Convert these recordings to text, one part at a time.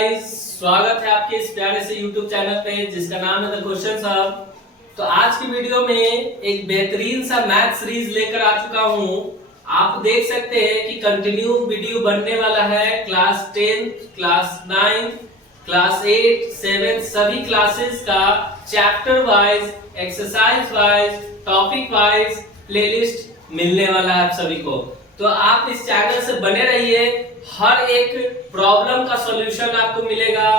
Guys, स्वागत है आपके इस प्यारे से YouTube चैनल पे जिसका नाम है द क्वेश्चन हब। तो आज की वीडियो में एक बेहतरीन सा मैथ सीरीज लेकर आ चुका हूँ। आप देख सकते हैं कि कंटिन्यू वीडियो बनने वाला है। क्लास 10, क्लास 9, क्लास 8, 7 सभी क्लासेस का chapter wise, exercise wise, topic wise playlist मिलने वाला है आप सभी को। तो आप इस चैनल से बने रहिए। हर एक प्रॉब्लम का सॉल्यूशन आपको मिलेगा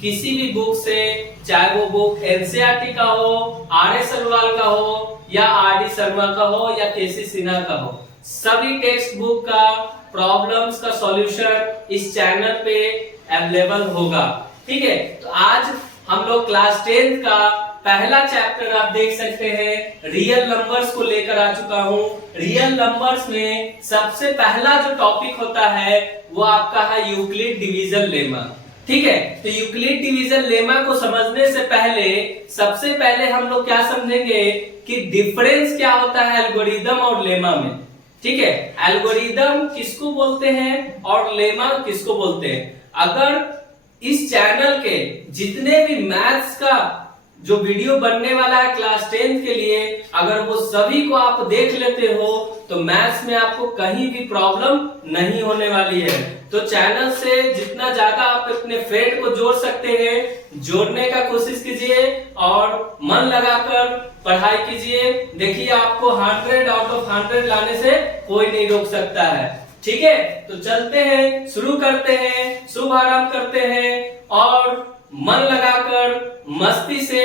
किसी भी बुक से, चाहे वो बुक एनसीईआरटी का हो, आर.एस. अग्रवाल का हो, या आर.डी. शर्मा का हो, या के.सी. सिन्हा का हो। सभी टेक्स्ट बुक का प्रॉब्लम्स का सॉल्यूशन इस चैनल पे अवेलेबल होगा। ठीक है, तो आज हम लोग क्लास 10 का पहला चैप्टर आप देख सकते हैं रियल नंबर्स को लेकर आ चुका हूं। रियल नंबर्स में सबसे पहला जो टॉपिक होता है वो आपका है यूक्लिड डिवीजन लेमा। ठीक है, तो यूक्लिड डिवीजन लेमा को समझने से पहले सबसे पहले हम लोग क्या समझेंगे कि डिफरेंस क्या होता है एल्गोरिदम और लेमा में। ठीक है, एल्गोरिदम किसको बोलते हैं और लेमा किसको बोलते हैं। अगर इस चैनल के जितने भी मैथ्स का जो वीडियो बनने वाला है क्लास 10 के लिए, अगर वो सभी को आप देख लेते हो तो मैथ्स में आपको कहीं भी प्रॉब्लम नहीं होने वाली है। तो चैनल से जितना ज्यादा आप अपने फ्रेंड को जोड़ सकते हैं जोड़ने का कोशिश कीजिए और मन लगाकर पढ़ाई कीजिए। देखिए, आपको 100 आउट ऑफ 100 लाने से कोई नहीं रोक सकता है। ठीक है, तो चलते हैं, शुरू करते हैं, शुभ आरंभ करते हैं और मन लगाकर मस्ती से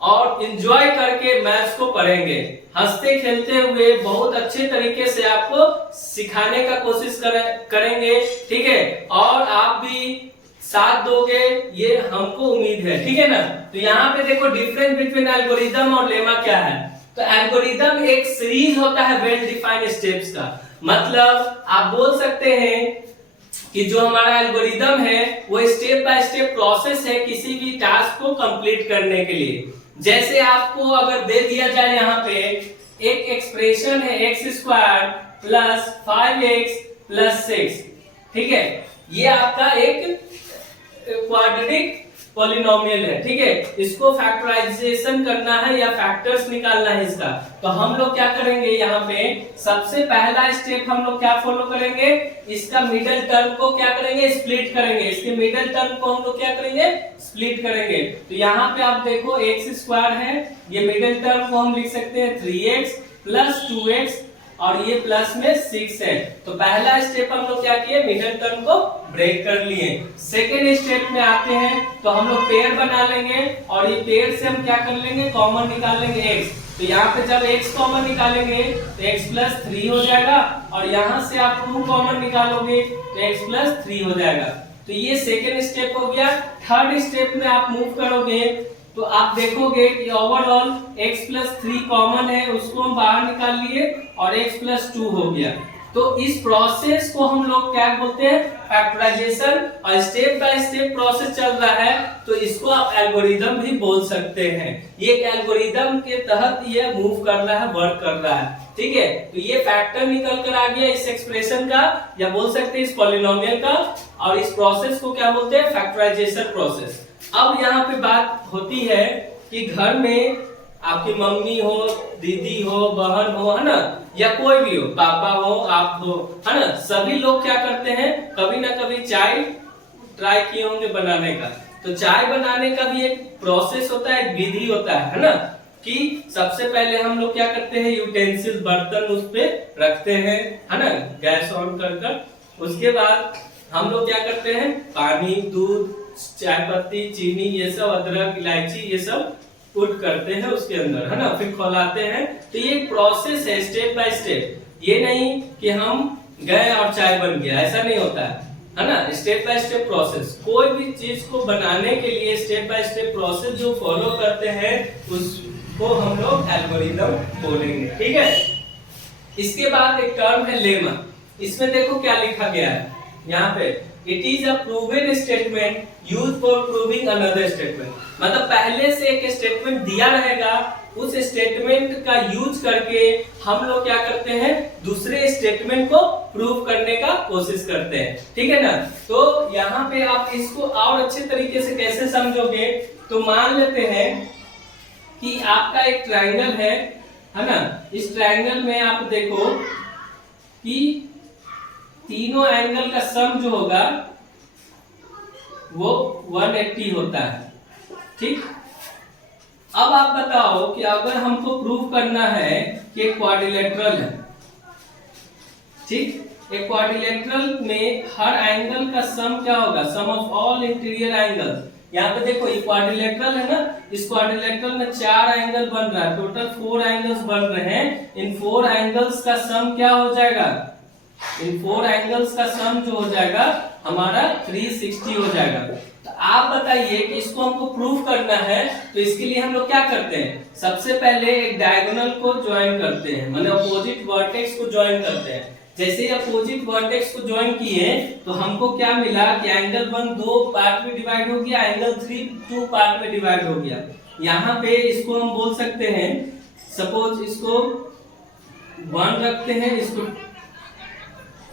और एंजॉय करके मैथ्स को पढ़ेंगे। हंसते खेलते हुए बहुत अच्छे तरीके से आपको सिखाने का कोशिश करेंगे। ठीक है, और आप भी साथ दोगे ये हमको उम्मीद है। ठीक है ना। तो यहाँ पे देखो डिफरेंस बिटवीन एल्गोरिदम और लेमा क्या है। तो एल्गोरिदम एक सीरीज होता है वेल डिफाइंड स्टेप्स का। मतलब आप बोल सकते हैं कि जो हमारा एल्गोरिदम है वो स्टेप बाय स्टेप प्रोसेस है किसी भी टास्क को कंप्लीट करने के लिए। जैसे आपको अगर दे दिया जाए यहाँ पे एक एक्सप्रेशन है x² प्लस 5x प्लस 6। ठीक है, ये आपका एक क्वाड्रेटिक पॉलिनोमियल है। ठीक है, इसको फैक्टराइजेशन करना है या फैक्टर्स निकालना है इसका। तो हम लोग क्या करेंगे, यहाँ पे सबसे पहला स्टेप हम लोग क्या फॉलो करेंगे, इसका मिडिल टर्म को क्या करेंगे, स्प्लिट करेंगे। इसके मिडिल टर्म को हम लोग क्या करेंगे, स्प्लिट करेंगे। तो यहाँ पे आप देखो x² है, ये मिडिल टर्म को हम लिख सकते हैं 3x प्लस 2x और ये प्लस में 6 है। तो पहला स्टेप हम लोग क्या किए, मिडिल टर्म को ब्रेक कर लिए। सेकेंड स्टेप में आते हैं तो हम लोग पेयर बना लेंगे और ये पेयर से हम क्या कर लेंगे, कॉमन निकाल लेंगे x। तो यहाँ पे जब x कॉमन निकालेंगे तो x प्लस 3 हो जाएगा और यहाँ से आप 2 कॉमन निकालोगे तो x प्लस 3 हो जाएगा। तो ये सेकेंड स्टेप हो गया। थर्ड स्टेप में आप मूव करोगे तो आप देखोगे कि ओवरऑल x प्लस 3 कॉमन है, उसको हम बाहर निकाल लिए और x प्लस 2 हो गया। तो इस प्रोसेस को हम लोग क्या बोलते हैं, फैक्टराइजेशन। और स्टेप बाय स्टेप प्रोसेस चल रहा है तो इसको आप एल्गोरिदम भी बोल सकते हैं। ये एल्गोरिदम के तहत ये मूव कर रहा है, वर्क कर रहा है। ठीक है, तो ये फैक्टर निकल कर आ गया इस एक्सप्रेशन का, या बोल सकते हैं इस पॉलिनोमियल का। और इस प्रोसेस को क्या बोलते हैं, फैक्टराइजेशन प्रोसेस। अब यहाँ पे बात होती है कि घर में आपकी मम्मी हो, दीदी हो, बहन हो, है ना, या कोई भी हो, पापा हो, आप हो, है ना, सभी लोग क्या करते हैं, कभी ना कभी चाय ट्राई किए होंगे बनाने का। तो चाय बनाने का भी एक प्रोसेस होता है, एक विधि होता है ना, कि सबसे पहले हम लोग क्या करते हैं, यूटेंसिल बर्तन उस पे रखते हैं, है ना, गैस ऑन कर। उसके बाद हम लोग क्या करते हैं, पानी, दूध, चाय पत्ती, चीनी, ये सब, अदरक, इलायची, ये सब पुट करते हैं उसके अंदर, है ना, फिर खौलाते हैं। तो ये एक प्रोसेस है स्टेप बाय स्टेप। ये नहीं कि हम गए और चाय बन गया, ऐसा नहीं होता है ना। स्टेप बाय स्टेप प्रोसेस, कोई भी चीज को बनाने के लिए स्टेप बाय स्टेप प्रोसेस जो फॉलो करते हैं उसको हम लोग एल्गोरिदम बोलेंगे। ठीक है, इसके बाद एक टर्म है लेमा। इसमें देखो क्या लिखा गया है, यहाँ पे it is a proven statement used for proving another statement. मतलब पहले से एक स्टेटमेंट दिया रहेगा, उस स्टेटमेंट का यूज करके हम लोग क्या करते हैं, दूसरे स्टेटमेंट को प्रूव करने का कोशिश करते हैं। ठीक है ना। तो यहाँ पे आप इसको और अच्छे तरीके से कैसे समझोगे, तो मान लेते हैं कि आपका एक ट्रायंगल है ना। इस ट्रायंगल में आप देखो कि तीनों एंगल का सम जो होगा वो 180 होता है। ठीक। अब आप बताओ कि अगर हमको प्रूव करना है कि एक क्वाड्रिलेटरल है, ठीक, एक क्वाड्रिलेटरल में हर एंगल का सम क्या होगा, सम ऑफ ऑल इंटीरियर एंगल। यहाँ पे देखो ये क्वाड्रिलेटरल है ना, इस क्वाड्रिलेटरल में 4 एंगल बन रहा है, टोटल 4 एंगल्स बन रहे हैं। इन 4 एंगल्स का सम क्या हो जाएगा, इन 4 एंगल्स का सम जो हो जाएगा हमारा 360 हो जाएगा। तो आप बताइए कि इसको हमको प्रूव करना है, तो इसके लिए हम लोग क्या करते हैं, सबसे पहले एक डायगोनल को ज्वाइन करते हैं, मतलब अपोजिट वर्टेक्स को ज्वाइन करते हैं। जैसे ही अपोजिट वर्टेक्स को ज्वाइन किए तो हमको क्या मिला कि एंगल 1 2 पार्ट में डिवाइड हो गया, एंगल 3 2 पार्ट में डिवाइड हो गया। यहाँ पे इसको हम बोल सकते हैं, सपोज इसको 1 रखते हैं, इसको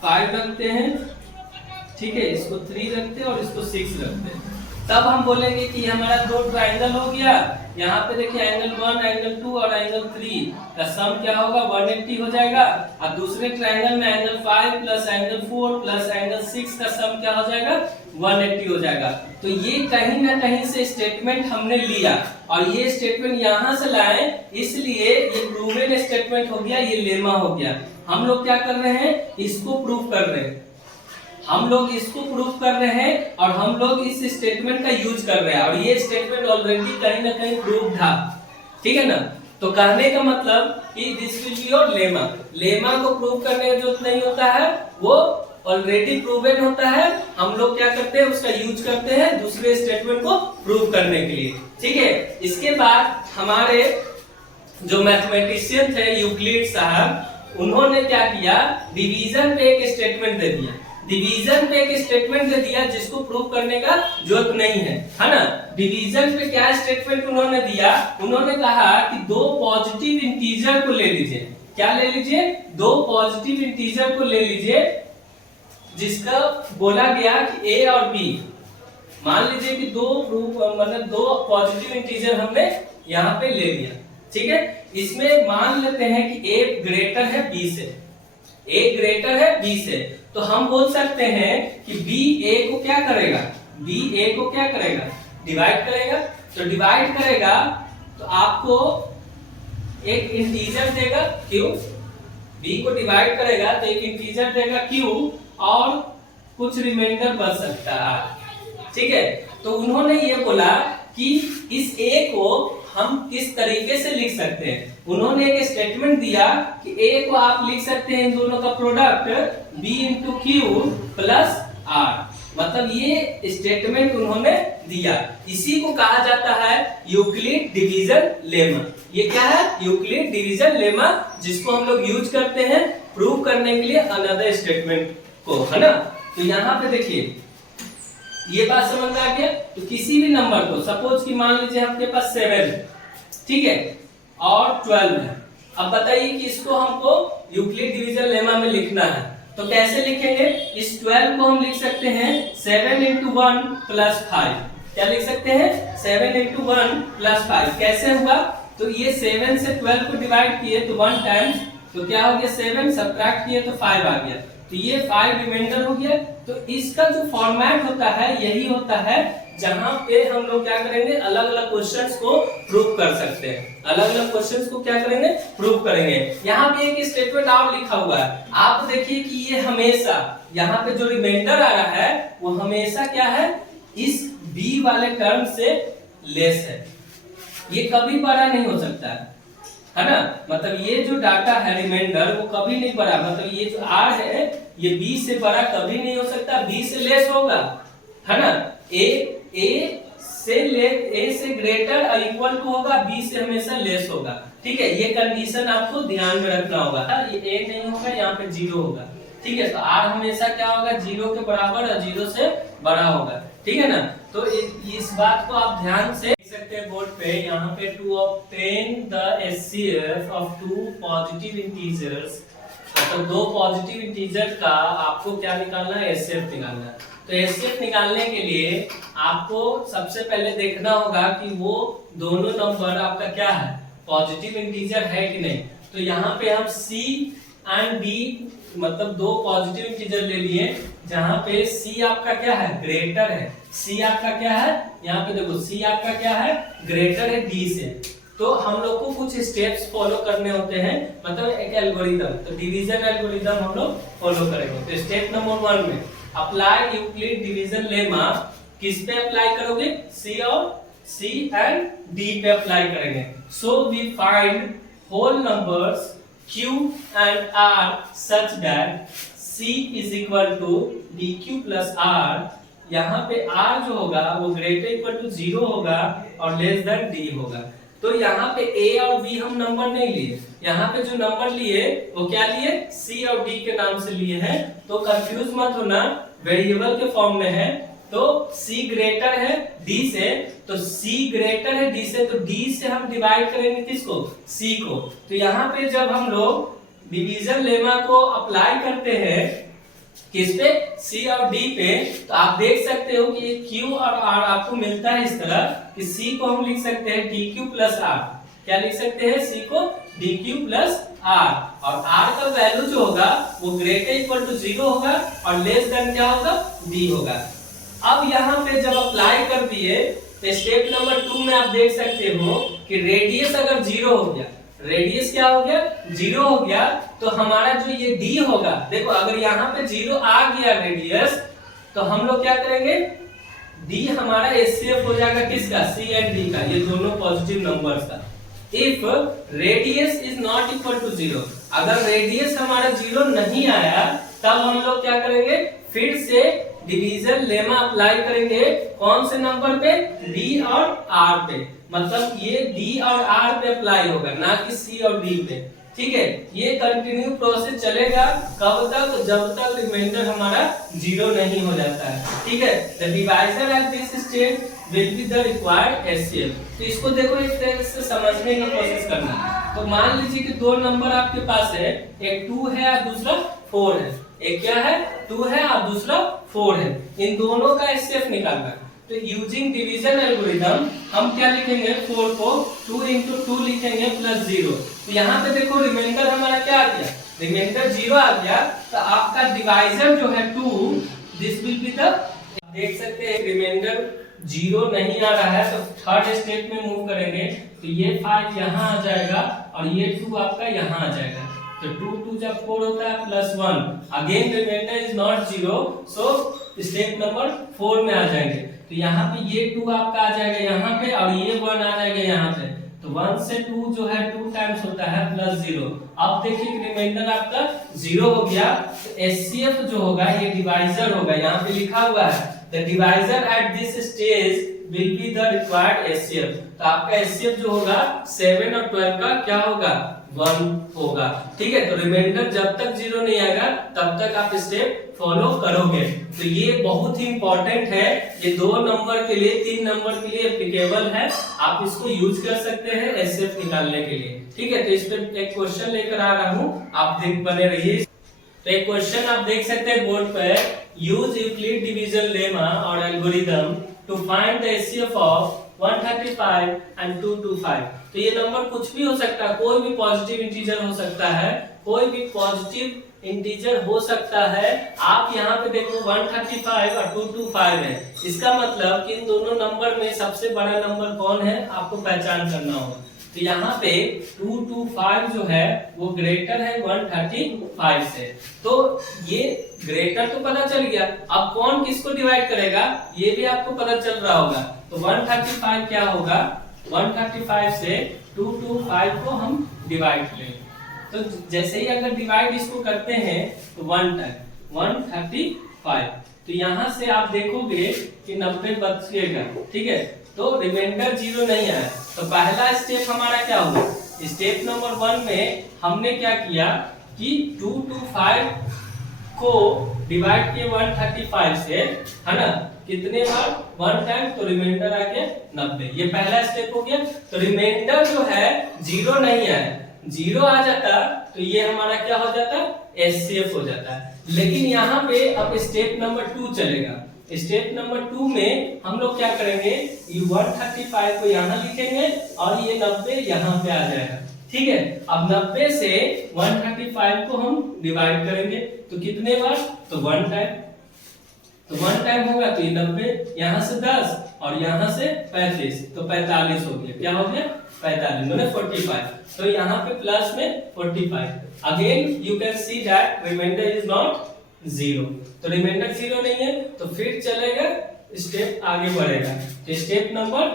5 रखते हैं, ठीक है, इसको 3 रखते हैं और इसको 6 रखते हैं। तब हम बोलेंगे कि हमारा 2 ट्रायंगल हो गया। यहाँ पे देखिए एंगल 1 एंगल 2 और एंगल 3 का सम क्या होगा, 180 हो जाएगा। अब दूसरे ट्रायंगल में angle 5 plus angle 4 plus angle 6 का सम क्या हो जाएगा, 180 हो जाएगा। तो ये कहीं ना कहीं से स्टेटमेंट हमने लिया और ये स्टेटमेंट यहाँ से लाए, इसलिए ये प्रूवन स्टेटमेंट हो गया, ये लेमा हो गया। हम लोग क्या कर रहे हैं, इसको प्रूव कर रहे हैं, हम लोग इसको प्रूव कर रहे हैं और हम लोग इस स्टेटमेंट का यूज कर रहे हैं और ये स्टेटमेंट ऑलरेडी कहीं ना कहीं प्रूव था। ठीक है ना। तो कहने का मतलब कि this will be your lemma. Lemma को प्रूव करने की जरूरत नहीं होता है, वो ऑलरेडी प्रूवन होता है। हम लोग क्या करते हैं, उसका यूज करते हैं दूसरे स्टेटमेंट को प्रूव करने के लिए। ठीक है। इसके बाद हमारे जो मैथमेटिशियन थे यूक्लिड साहब, उन्होंने क्या किया, डिवीजन पे एक स्टेटमेंट दे दिया। डिवीजन पे एक स्टेटमेंट दे दिया जिसको प्रूव करने का जरूरत नहीं है ना। डिवीजन पे क्या स्टेटमेंट उन्होंने दिया, उन्होंने कहा कि 2 पॉजिटिव इंटीजर को ले लीजिए। क्या ले लीजिए, 2 पॉजिटिव इंटीजर को ले लीजिए जिसका बोला गया कि ए और बी। मान लीजिए कि 2 पॉजिटिव इंटीजर हमने यहाँ पे ले लिया। ठीक है। इसमें मान लेते हैं कि ए ग्रेटर है बी से, ए ग्रेटर है बी से, तो हम बोल सकते हैं कि बी ए को क्या करेगा, बी ए को क्या करेगा, डिवाइड करेगा। तो डिवाइड करेगा तो आपको एक इंटीजर देगा क्यू, बी को डिवाइड करेगा तो एक इंटीजर देगा क्यू और कुछ रिमाइंडर बच सकता है। ठीक है। तो उन्होंने ये बोला कि इस ए को हम किस तरीके से लिख सकते हैं। उन्होंने एक स्टेटमेंट दिया कि ए को आप लिख सकते हैं इन दोनों का product b into Q plus R. मतलब ये स्टेटमेंट उन्होंने दिया। इसी को कहा जाता है यूक्लिड डिवीजन लेमा। ये क्या है, यूक्लिड डिवीजन लेमा, जिसको हम लोग यूज करते हैं प्रूव करने के लिए अनदर स्टेटमेंट को, है ना। तो यहाँ पे देखिए ये बात समझ में आ गया। तो किसी भी नंबर को, सपोज कि मान लीजिए आपके पास 7 है, ठीक है, और 12 है। अब बताइए कि इसको हमको यूक्लिड डिवीजन लेमा में लिखना है, तो कैसे लिखेंगे। इस 12 को हम लिख सकते हैं 7 इंटू 1 प्लस 5। क्या लिख सकते हैं, 7 इंटू 1 प्लस 5। कैसे हुआ, तो ये 7 से 12 को डिवाइड किए तो 1 टाइम्स, तो क्या हो गया 7, सब्ट्रैक्ट किए तो 5 आ गया, तो ये 5 रिमाइंडर हो गया। तो इसका जो फॉर्मेट होता है यही होता है जहां पे हम लोग क्या करेंगे, अलग अलग क्वेश्चंस को प्रूव कर सकते हैं। अलग अलग क्वेश्चंस को क्या करेंगे, प्रूव करेंगे। यहाँ पे एक स्टेटमेंट और लिखा हुआ है, आप देखिए कि ये हमेशा यहाँ पे जो रिमाइंडर आ रहा है वो हमेशा क्या है, इस बी वाले टर्म से लेस है। ये कभी बड़ा नहीं हो सकता है ना। मतलब ये जो डाटा है रिमाइंडर वो कभी नहीं बड़ा, मतलब ये जो आर है ये बी से बड़ा कभी नहीं हो सकता, बी से लेस होगा, है ना। ए से ग्रेटर और इक्वल टू होगा, बी से हमेशा लेस होगा। ठीक है, ये कंडीशन आपको ध्यान में रखना होगा। ये ए नहीं होगा, यहाँ पे 0 होगा। ठीक है, तो r हमेशा क्या होगा, 0 के बराबर और 0 से बड़ा होगा, ठीक है ना। तो इस बात को आप ध्यान से देख सकते हैं बोर्ड पे, यहाँ पे to obtain the HCF of two positive integers, मतलब दो पॉजिटिव इंटीजर का आपको क्या निकालना है, HCF निकालना है। तो HCF निकालने के लिए आपको सबसे पहले देखना होगा कि वो दोनों नंबर आपका क्या है, पॉजिटिव इंटीजर है कि नहीं। तो यहाँ पे हम C एंड D मतलब दो पॉजिटिव इंटीजर ले लिए, जहां पे C आपका क्या है, ग्रेटर है। C आपका क्या है, यहाँ पे देखो C आपका क्या है, ग्रेटर है D से। तो हम लोग को कुछ स्टेप्स फॉलो करने होते हैं, मतलब एक एल्गोरिथम, तो डिवीजन एल्गोरिथम हम लोग फॉलो करेंगे। तो स्टेप नंबर 1 में अप्लाई यूक्लिड डिवीजन लेमा, किस पे अप्लाई करोगे, C एंड D पे अप्लाई करेंगे। So we find whole numbers Q and R such that C is equal to DQ plus R। यहाँ पे R जो होगा वो ग्रेटर इक्वल टू 0 होगा और लेस देन D होगा। तो यहाँ पे A और B हम नंबर नहीं लिए, यहाँ पे जो नंबर लिए वो क्या लिए, C और D के नाम से लिए हैं। तो कंफ्यूज मत होना, वेरिएबल के फॉर्म में है। तो C ग्रेटर है D से, तो C ग्रेटर है D से, तो D से हम डिवाइड करेंगे किसको, C को। तो यहाँ पे जब हम लोग डिवीजन लेमा को अप्लाई करते हैं किस पे, C और D पे, तो आप देख सकते हो कि Q और R आपको मिलता है इस तरह कि C को हम लिख सकते हैं DQ प्लस R। क्या लिख सकते हैं, C को DQ प्लस R, और R का वैल्यू जो होगा वो ग्रेटर इक्वल टू 0 होगा और लेस देन क्या होगा, D होगा। अब यहाँ पे जब अप्लाई कर दिए तो स्टेप नंबर 2 में आप देख सकते हो कि रेडियस अगर 0 हो गया, रेडियस क्या हो गया, 0 हो गया, तो हमारा जो ये D होगा, देखो अगर यहाँ पे 0 आ गया रेडियस, तो हम लोग क्या करेंगे, D हमारा HCF हो जाएगा किसका, C एंड D का, ये दोनों पॉजिटिव नंबर्स का। If radius is not equal to 0, अगर रेडियस हमारा 0 नहीं आया, तब हम लोग क्या करेंगे, फिर से डिवीजन लेमा अप्लाई करेंगे, कौन से नंबर पे, D और R पे, मतलब ये D और R पे अप्लाई होगा, ना कि C और D पे, ठीक है। ये कंटिन्यू प्रोसेस चलेगा कब तक, जब तक रिमाइंडर हमारा 0 नहीं हो जाता है, ठीक है। The divisor at this state will be the required HCF। तो इसको देखो एक तरह से समझने का कोशिश करना। तो मान लीजिए कि दो नंबर आपके पास है, एक 2 है और दूसरा 4 है, एक क्या है, 2 है और दूसरा 4 है, इन दोनों का HCF निकालना। तो यूजिंग डिवीजन एल्गोरिथम हम क्या लिखेंगे, 4 को 2 into 2 लिखेंगे प्लस 0। तो यहाँ पे देखो रिमाइंडर हमारा क्या आ गया, रिमाइंडर 0 आ गया, तो आपका डिवाइजर जो है 2, दिस विल बी द, देख सकते हैं रिमाइंडर 0 नहीं आ रहा है, तो थर्ड स्टेप में मूव करेंगे, तो ये 5 यहाँ आ जाएगा और ये 2 आपका यहाँ आ जाएगा। तो 2 जब 4 होता है plus 1, again reminder is not 0, so step number 4 में आ जाएंगे। तो यहाँ पे ये 2 आपका आ जाएगा यहाँ पे और ये 1 आ जाएगा यहाँ पे। तो 1 से 2 जो है 2 टाइम्स होता है प्लस 0। अब देखिए रिमाइंडर आपका 0 हो गया, तो HCF जो होगा ये डिवाइजर होगा, यहाँ पे लिखा हुआ है the divisor at this stage will be the required HCF। तो आपका HCF जो होगा 7 और 12 का क्या होगा, 1 होगा, ठीक है। तो रिमाइंडर जब तक 0 नहीं आएगा तब तक आप स्टेप फॉलो करोगे। तो ये बहुत ही इंपॉर्टेंट है, ये 2 नंबर के लिए, 3 नंबर के लिए एप्लीकेबल है, आप इसको यूज कर सकते हैं HCF निकालने के लिए, ठीक है। तो इस पे एक क्वेश्चन लेकर आ रहा हूँ, आप देख बने रहिए। तो एक क्वेश्चन आप देख सकते हैं बोर्ड पर, यूज यूक्लिड डिवीजन लेमा और algorithm to find the HCF of 135 and 225। तो ये नंबर कुछ भी हो सकता है, कोई भी पॉजिटिव इंटीजर हो सकता है, कोई भी पॉजिटिव इंटीजर हो सकता है। आप यहाँ पे देखो 135 और 225 है, इसका मतलब कि इन दोनों नंबर में सबसे बड़ा नंबर कौन है आपको पहचान करना होगा। तो यहाँ पे 225 जो है वो ग्रेटर है 135 से, तो ये ग्रेटर तो पता चल गया, अब कौन किसको डिवाइड करेगा ये भी आपको पता चल रहा होगा। तो 135 क्या होगा, 135 से 225 को हम डिवाइड करेंगे। तो जैसे ही अगर डिवाइड इसको करते हैं तो 1 टाइम 135, तो यहाँ से आप देखोगे कि 90 बचेगा, ठीक है। तो रिमाइंडर 0 नहीं आया, तो पहला स्टेप हमारा क्या होगा, स्टेप नंबर 1 में हमने क्या किया कि 225 को डिवाइड किए 135 से, है ना, कितने बार, 1 टाइम, तो रिमाइंडर आ गया 90। ये पहला स्टेप हो गया। तो रिमाइंडर जो है 0 नहीं है, 0 आ जाता तो ये हमारा क्या हो जाता, एचसीएफ हो जाता है। लेकिन यहाँ पे अब स्टेप नंबर 2 चलेगा। स्टेप नंबर 2 में हम लोग क्या करेंगे, ये 135 को यहाँ लिखेंगे और ये 90 यहाँ पे आ जाएगा। ठीक है, अब 90 से 135 को हम डिवाइड करेंगे तो कितने बार, तो 1 टाइम, तो 1 टाइम होगा तो ये 90, यहाँ से 10 और यहाँ से 35, तो 45 हो गया। क्या हो गया, 45 मैंने 45। तो यहाँ पे प्लस में 45। Again you can see that reminder is not 0। तो रिमाइंडर 0 नहीं है तो फिर चलेगा, स्टेप आगे बढ़ेगा। तो स्टेप नंबर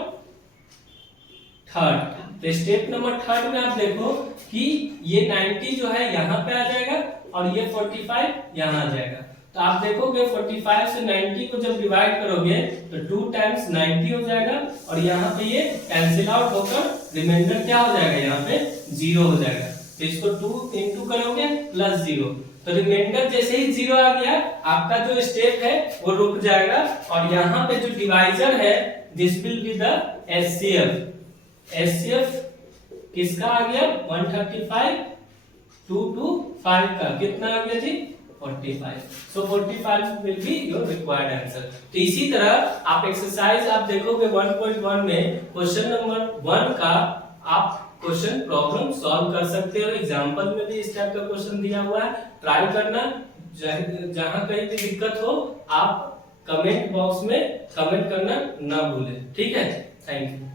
3। तो स्टेप नंबर 3 में आप देखो कि ये 90 जो है यहाँ पे आ जाएगा और ये 45 यहाँ आ जाएगा। तो आप देखोगे 45 से 90 को जब डिवाइड करोगे तो 2 टाइम्स 90 हो जाएगा और यहाँ पे ये कैंसिल आउट होकर रिमाइंडर क्या हो जाएगा, यहाँ पे 0 हो जाएगा। तो इसको 2 इंटू करोगे प्लस 0, तो रिमाइंडर जैसे ही 0 आ गया आपका जो स्टेप है वो रुक जाएगा और यहाँ पे जो डिवाइजर है this will be the HCF. HCF किसका आ गया, 135 2 to 5 का कितना आ गया जी, 45। So 45 will be your required answer। तो इसी तरह आप एक्सरसाइज आप देखोगे 1.1 में क्वेश्चन नंबर 1 का आप क्वेश्चन प्रॉब्लम सॉल्व कर सकते हो। एग्जांपल में भी इस टाइप का क्वेश्चन दिया हुआ है, ट्राई करना। जहां कहीं भी दिक्कत हो आप कमेंट बॉक्स में कमेंट करना ना भूलें। ठीक है, थैंक यू।